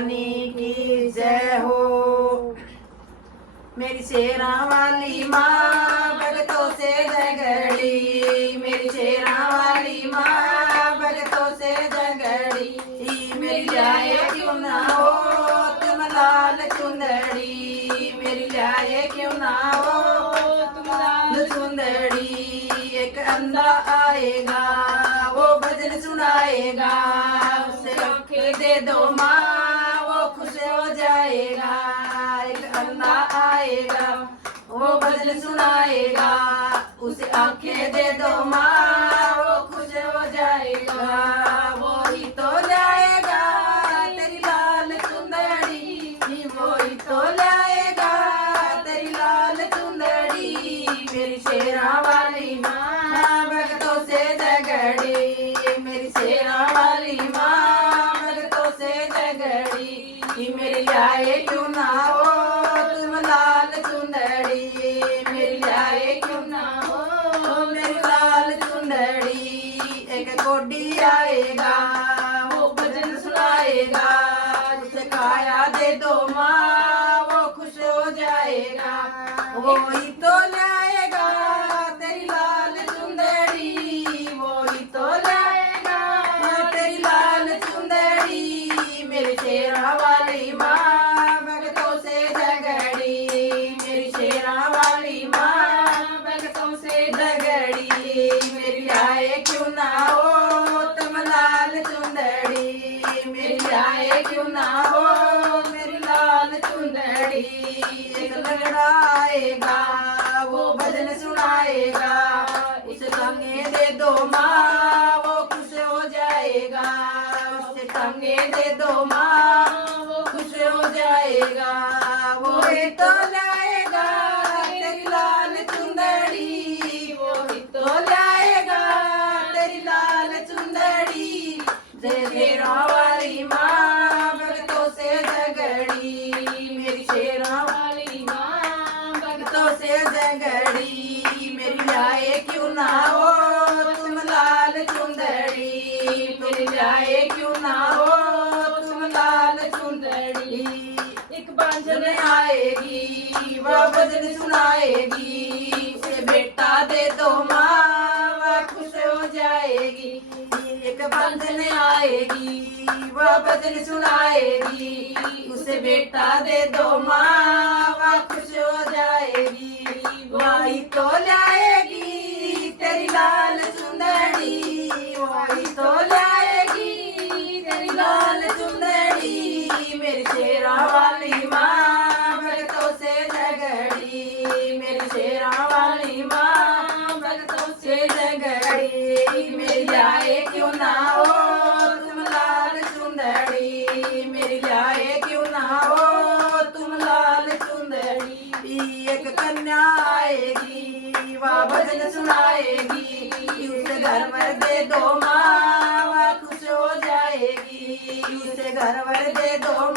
रानी की जय हो। मेरी शेरा वाली माँ भगतों से झगड़ी, मेरी शेरा वाली माँ भगतों से झगड़ी। मेरी लाए क्यों ना हो तुम लाल चुंदड़ी, मेरी लाए क्यों ना हो तुम लाल चुंदड़ी। एक अंधा आएगा वो भजन सुनाएगा, उसे आंखें दे दो माँ वो खुश हो जाएगा। एक अंधा आएगा वो भजन सुनाएगा, उसे आंखें दे दो माँ वो खुश हो जाएगा। वो ही तो लाएगा तेरी लाल चुंदड़ी, वो ही तो लाएगा तेरी लाल चुंदड़ी। मेरी शेरा वाली माँ भगतों से झगड़ी, मेरी शेरा वाली माँ भगतों से झगड़ी। मेरी लाए क्यों ना हो तुम लाल चुंदड़ी, मेरी लाए क्यों ना हो मेरी लाल चुंदड़ी। एक कोडी आएगा वो भजन सुनाएगा, उसे काया दे दो माँ वो खुश हो जाएगा। वो ही तो लाएगा तेरी लाल चुंदड़ी, वो ही तो लाएगा तेरी लाल चुंदड़ी। मेरी शेरा वाली माँ भगतों से झगड़ी, मेरी शेरा वाली माँ भगतों से झगड़ी। मेरी लाए क्यों ना हो तुम लाल चुंदड़ी, मेरी लाए क्यों ना हो मेरी लाल चुंदड़ी। एक लंगड़ा आएगा वो भजन सुनाएगा, उसे टांगे दे दो माँ वो खुश हो जाएगा, उसे टांगे दे दो माँ वो खुश हो जाएगा। वो ही तो लाएगा तेरी लाल चुंदड़ी, वो ही तो लाएगा तेरी लाल चुंदड़ी। जय शेरा वाली माँ भगतों से झगड़ी, मेरी शेरा वाली माँ भगतों से झगड़ी। मेरी लाए क्यों ना हो तुम लाल चुंदड़ी, मेरी लाए क्यों ना हो तुम लाल चुंदड़ी। एक बांझन आएगी वह भजन सुनाएगी, उसे बेटा दे दो माँ वह खुश हो जाएगी। एक बांझन आएगी वह भजन सुनाएगी, उसे बेटा दे दो माँ वह खुश हो जाएगी। वही तो लाएगी तेरी लाल चुंदड़ी, वही तो लाएगी तेरी लाल चुंदड़ी। मेरी शेरा वाली माँ भगतों से झगड़ी, मेरी शेरा वाली माँ भगतों से झगड़ी। मेरी लाए क्यों ना हो तुम लाल चुंदड़ी, मेरी लाए क्यों ना हो तुम लाल चुंदड़ी। एक कन्या आएगी वह भजन सुनाएगी, उसे घर भर दे दो माँ वह खुश हो जाएगी, उसे घर भर दे दो